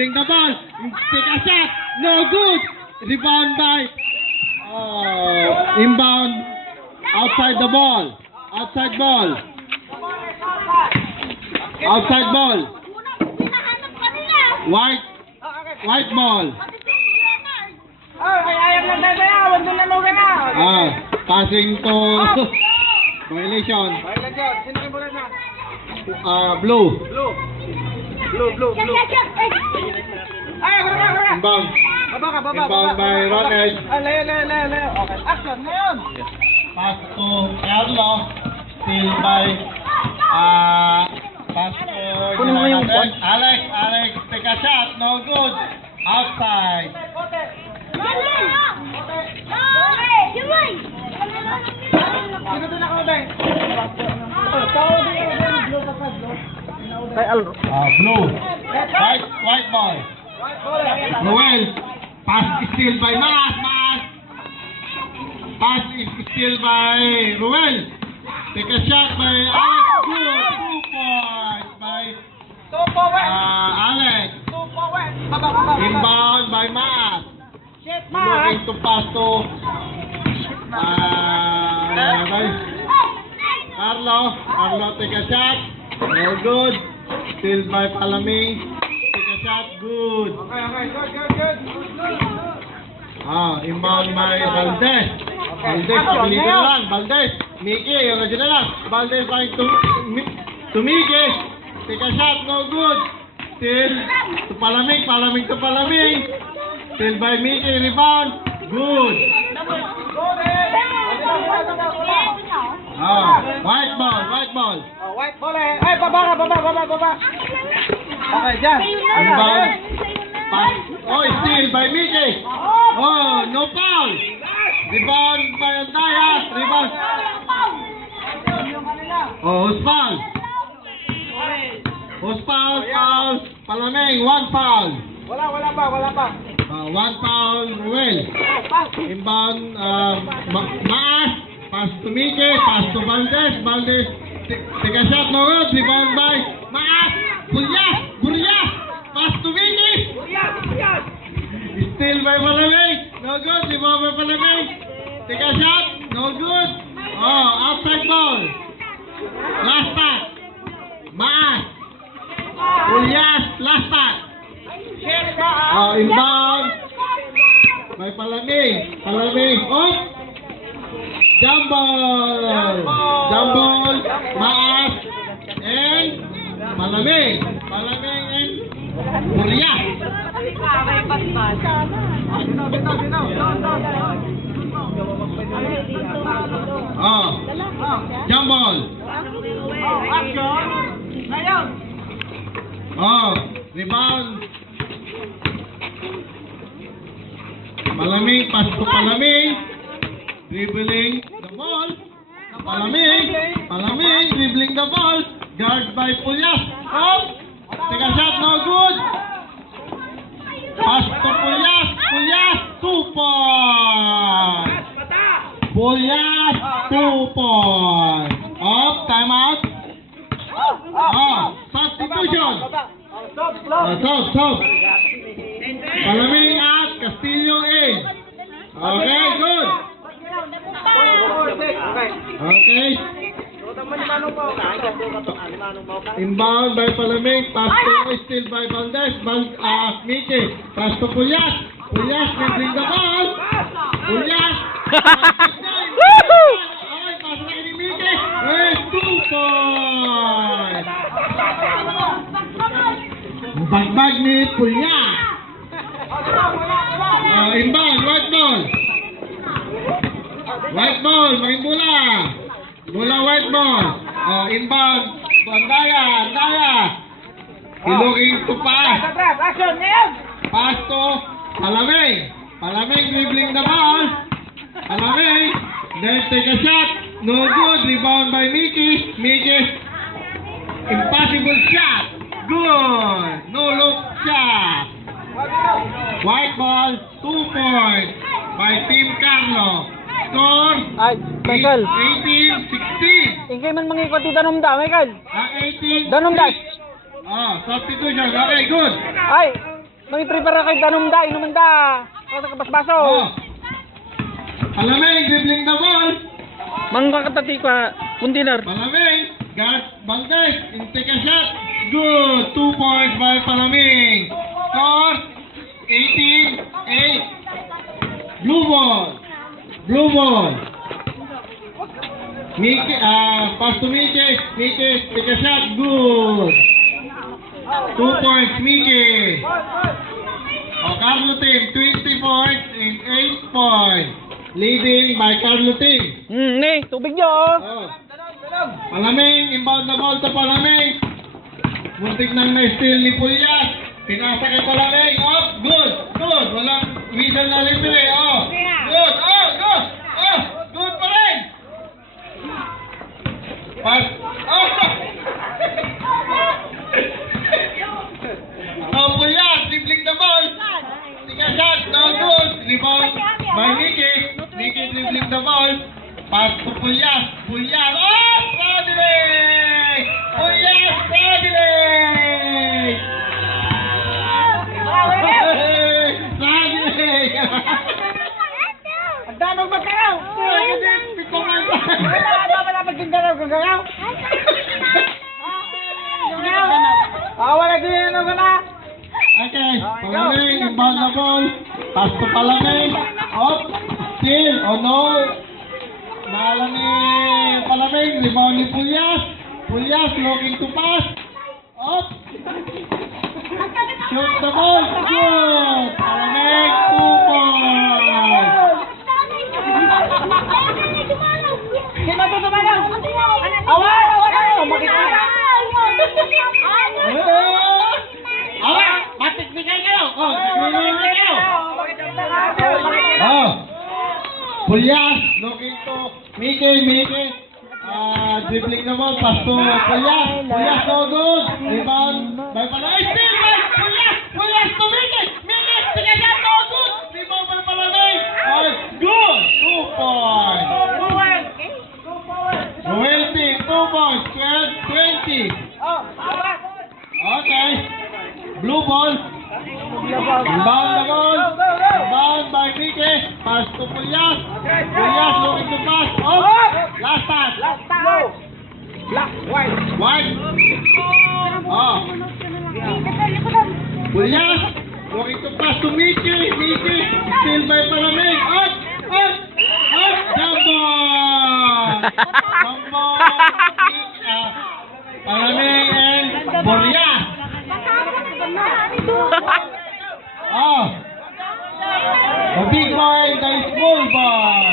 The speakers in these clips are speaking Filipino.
dribbling the ball. Take a shot. No good. Rebound by. Inbound. Outside the ball. Outside ball. Outside ball. White ball. Passing to violation. Blue. Inbound. Inbound by Ronald. Okay, action ngayon. Pass to Carlo. Still by pass to Alex, take a shot. No good. Outside. Blue. White ball. Noel. Pass is still by Mas. Pass is still by Ruel. Take a shot by Alex. Good. 2 points by Alex. Inbound by Mas. Looking to pass to Carlo take a shot. No good. Still by Palaming. Take a shot. Good. Okay, good. Inbound by Valdez. Valdez, pagilito na lang. Valdez. Mickey, yung na lang. Valdez trying to Mickey. Take a shot. No good. Still to Palaming. Still by Mickey. Rebound. Good. White ball. White ball eh. Ay, baba. Okay, dyan. Inbound. Pass. Still by Mickey. No foul. Rebound by Andayas. Rebound. Who's foul? Foul. Palameng. 1 foul. Wala pa. 1 foul. Ruel. Inbound. Maas. Pass to Mickey. Pass to Valdez. Take a shot. No good. Rebound by Maas. Burias. Pass to Mickey. Still by Palameng. No good. Rebound by Palameng. Take a shot. No good. Outside ball. Last pass. Maas. Burias. Last pass. Inbound by Palameng. Jump ball. Maas. And Palameng and Burias. Jump ball. Rebound. Palameng, pass to Palameng. Dribbling the ball. Palameng dribbling the ball. Guard by Puyas. Take a shot, no good. Pass to Puyas. 2 points. Puyas, 2 points. Time out. Substitution. Sub. Palameng out, Castillo in. Okay, good. Okay. Inbound by Palameng, pass to still by Valdez. Mickey, pass to Puyas. Dribbling the ball. Puyas. Okay, pass na kay Mickey. 2 points. Bagbag ni Puyas. Inbound, white ball, main bola. White ball. Inbound, Andaya. Looking to pass. Pass to Palameng dribbling the ball. Then take a shot. No good. Rebound by Mickey. Impossible shot. Good. No look shot. White ball, 2 points by Team Carlo. Score Ay, Michael. 18-16. Ingay man mangikot ti danom da, Michael. 18. Danom da. Substitution. Okay, good. Ay, Mag-prepare kayo tanong da, inuman da. Kasi kabasbaso. Oh. Palamig, dribbling the ball. Mangkakatati ka, puntinar. Palamig, guard, Valdez, and take a shot. Good, 2 points by Palamig. Score, 18-8. Blue ball. Blue ball. Miki, pass to Miki. Miki, take a shot. Good. 2 points, Miki. Oh, Carlo team, 20 points and 8 points. Leading by Carlo team. Ne, tubig nyo. Oh. Palamig, inbound na ball to Palamig. Muntik nang na-steal ni Pulyas. Pinasa kay Palamig. Oh, good, good. Walang whistle na referee. Oh, good. Oh, good. Oh, good pa rin. Pass. Oh, oh, Pulyas, dribbling the ball. Tika shot, no good. Rebound by Nicky. Nicky dribbling the ball. Pass to Pulyas. Pulyas. Oh, Rodney! Pulyas, Rodney! Rodney! Ang dami magkaraw. Wala magkindaraw kagaraw. Wala din ano ka na. Okay, Palamig, inbound na ball. Pass to Palamig. Up, still, oh no. Nala ni Palamig, rebound ni Pulyas. Pulyas looking to pass. Up. Shoot the ball. Good. Palamig, 2 points. Sino to tumalaw? Awal! Makikita. Ala, matikbigay kayo. Oh, matikbigay kayo. Oh. Pulyas, looking to Miki. Dribbling the ball, pass to Pulyas. Pulyas, no good. Rebound by Palamig. Still right. Pulyas to Miki. Tika shot, no good. Rebound by Palamig. Oh, good. 2 points. Noel team, 2 points. 12-20. Okay. Blue ball. Inbound the ball. Inbound by Miki. Pass to Pulyas. Pulyas looking to pass. Oh! Last pass. Black, white. White. Oh. Pulyas looking to pass to Miki. Miki. Still by Palamig. Up! Jump ball! Jump ball. Palamig and Pulyas. Oh. The big boy, the small boy.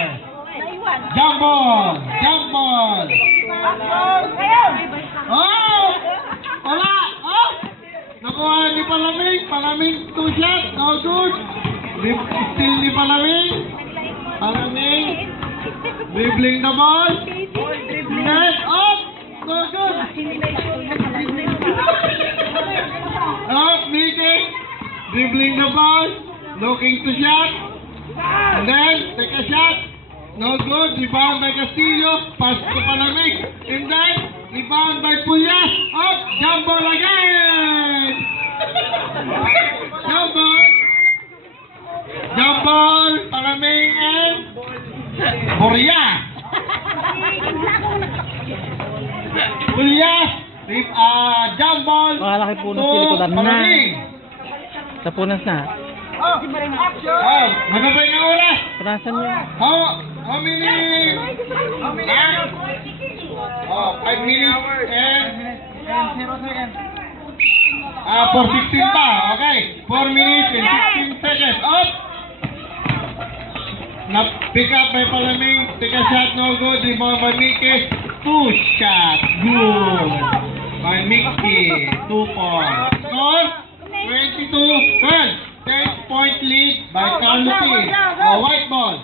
Jump ball. Oh! Wala! Oh! Nakuha ni Palamig 2 shots. No good. Still ni Palamig. Dribbling the ball. Net up. No good. Up, Miki. Dribbling the ball. Looking to shot. And then, take a shot. No good. Rebound by Castillo. Pass to Palamig. And then, rebound by Pulyas. Up. Jump ball again. Jump ball. Palamig and Pulyas. Pulyas. Jump ball. Makalaki punas to silikutan na. Palamig. Sa punas na. Oh, ano ba yung oras? Punasan nyo. How many? Oh, 5 minutes and 0 seconds. for 16 pa. Okay. 4 minutes and 16 seconds. Up! Pick up by Palamig. Take a shot, no good. Rebound by Miki. 2 shots. Good. By Miki. 2 points. Score? 22-12. 10-point lead by Carlo T. White ball.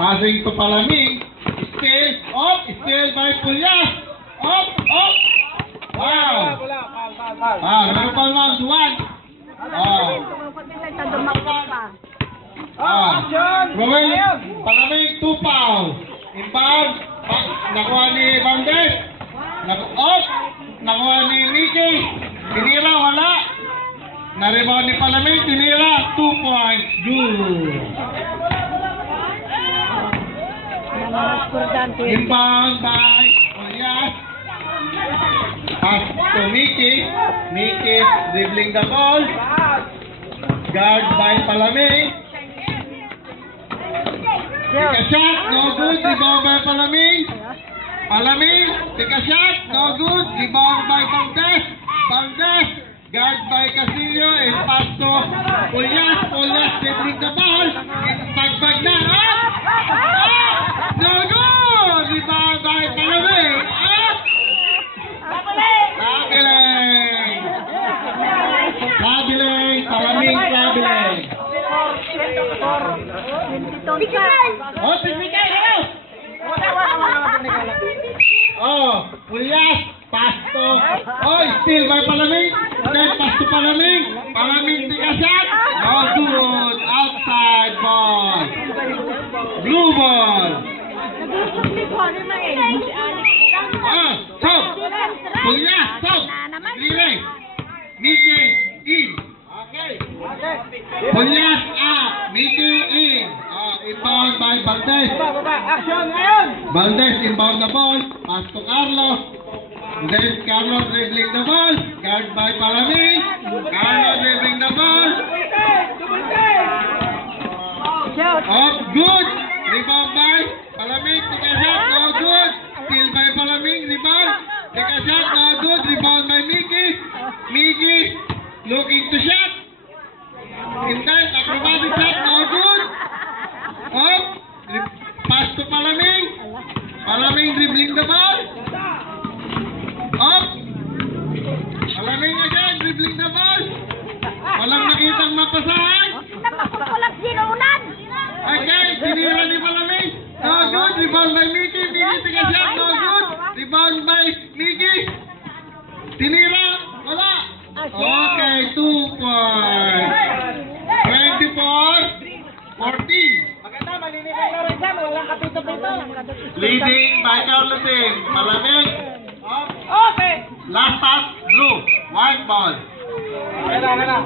Passing to Palamig. Still up. Still by Pulyas. Up. Wow. Number round 1. Roel, Palamig 2 fouls. Inbound. Nakuha ni Valdez. Nakuha ni Miki. Tinira, wala. Na-rebound ni Palamig, tinira, 2 points, good. Inbound by Oyas. Pass to Mickey. Mickey dribbling the ball. Guard by Palamig. Take a shot, no good. Rebound by Palamig. Palamig, take a shot, no good. Rebound by Valdez. Valdez, guard by Castillo. And pass to Oyas. Oyas dribbling the ball. Bagbag na. No good! Rebound by Palamig. Traveling! Traveling! Palamig traveling! Oh, technical! Oh, Puyas! Pass to... Oh, still by Palamig! Then pass to Palamig! Palamig take a shot! No good! Outside ball! Blue ball! Ah, stop! Puyas, stop! Direct! Mickey, in! Okay! Puyas up! Mickey, in! Inbound by Valdez. Action ngayon! Valdez inbound the ball. Pass to Carlos. Then Carlos dribbling the ball. Guard by Palamig. Carlos dribbling the ball. Off, good! Rebound by Palamig. Take a shot, no good. Steal by Palamig. Rebound. Take a shot, no good. Rebound by Mickey. Mickey looking to shot. Inside, acrobatic shot, no good. Off. Pass to Palamig. Palamig dribbling the ball. Off. Palamig again, dribbling the ball. Walang nakitang mapasahan. Again, sinira ni Palamig. No good. Rebound by Mickey. Mickey take a shot. No good. Rebound by Mickey. Tinira. Wala. Okay, 2 points. 24-14. Maganda, maninigay na rin dyan. Walang kapito dito. Leading by Carlosin. Palamig. Okay! Last pass, blue. White ball. Gana.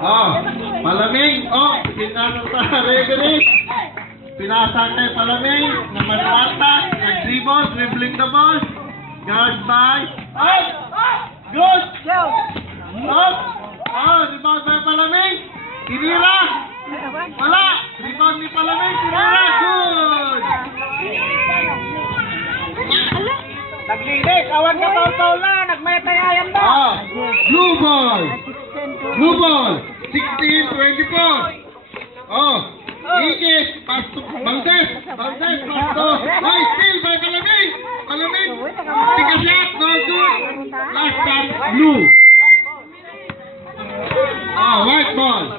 Oh, Palamig. Oh, pinasa sa referee. Pinasa kay Palamig. Naman bata. Nag-dribble, dribbling the ball. Guard by. Oh! Good! Oh! Oh, rebound by Palamig. Tinira. Wala. Rebound ni Palamig. Tinira. Good! Naglinis, awan ka taon-taon na, nagmetayayam na. Oh, blue ball. Blue ball. 16-24. Oh, Ikis. Pass to Valdez. Valdez pass to. Oh, steal by Palamig. Palamig. Take a shot. No good. Last pass, blue. Oh, white ball.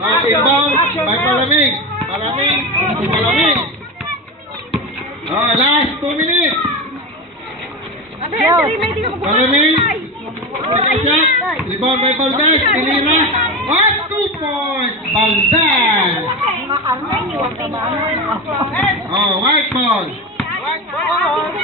Oh, inbound by Palamig. Palamig. Palamig. Oh, last 2 minutes. Palamig. Take a shot. Rebound by Valdez. Tinira. What? 2 points. Valdez. Oh, white ball.